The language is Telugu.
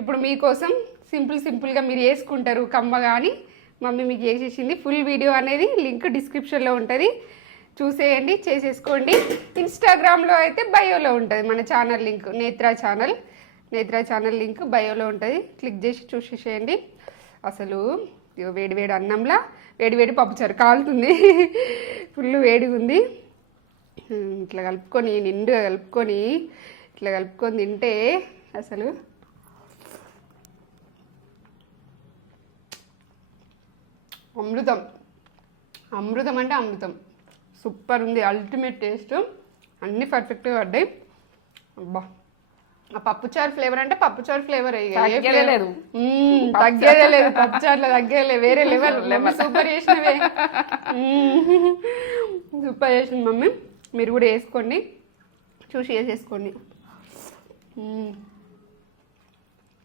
ఇప్పుడు మీకోసం సింపుల్గా మీరు వేసుకుంటారు కమ్మగా అని మమ్మీ మీకు చేసేసింది. ఫుల్ వీడియో అనేది లింక్ డిస్క్రిప్షన్లో ఉంటుంది, చూసేయండి, చేసేసుకోండి. ఇన్స్టాగ్రామ్లో అయితే బయోలో ఉంటుంది మన channel link, Netra channel link బయోలో ఉంటుంది, క్లిక్ చేసి చూసేసేయండి. అసలు వేడి అన్నంలా వేడి పప్పుచారు కాలుతుంది, ఫుల్ వేడిగా ఉంది. ఇట్లా కలుపుకొని నిండుగా కలుపుకొని తింటే అసలు అమృతం అంటే అమృతం. సూపర్ ఉంది, అల్టిమేట్ టేస్ట్, అన్నీ పర్ఫెక్ట్గా పడ్డాయి. అబ్బా, ఆ పప్పుచారు ఫ్లేవర్ అంటే పప్పుచారు ఫ్లేవర్ తగ్గేదే లేదు, పప్పుచారులో తగ్గేలే, వేరే లెవెల్. సూపర్ చేసినవే, సూపర్ చేసింది మమ్మీ. మీరు కూడా వేసుకోండి, చూసి వేసేసుకోండి.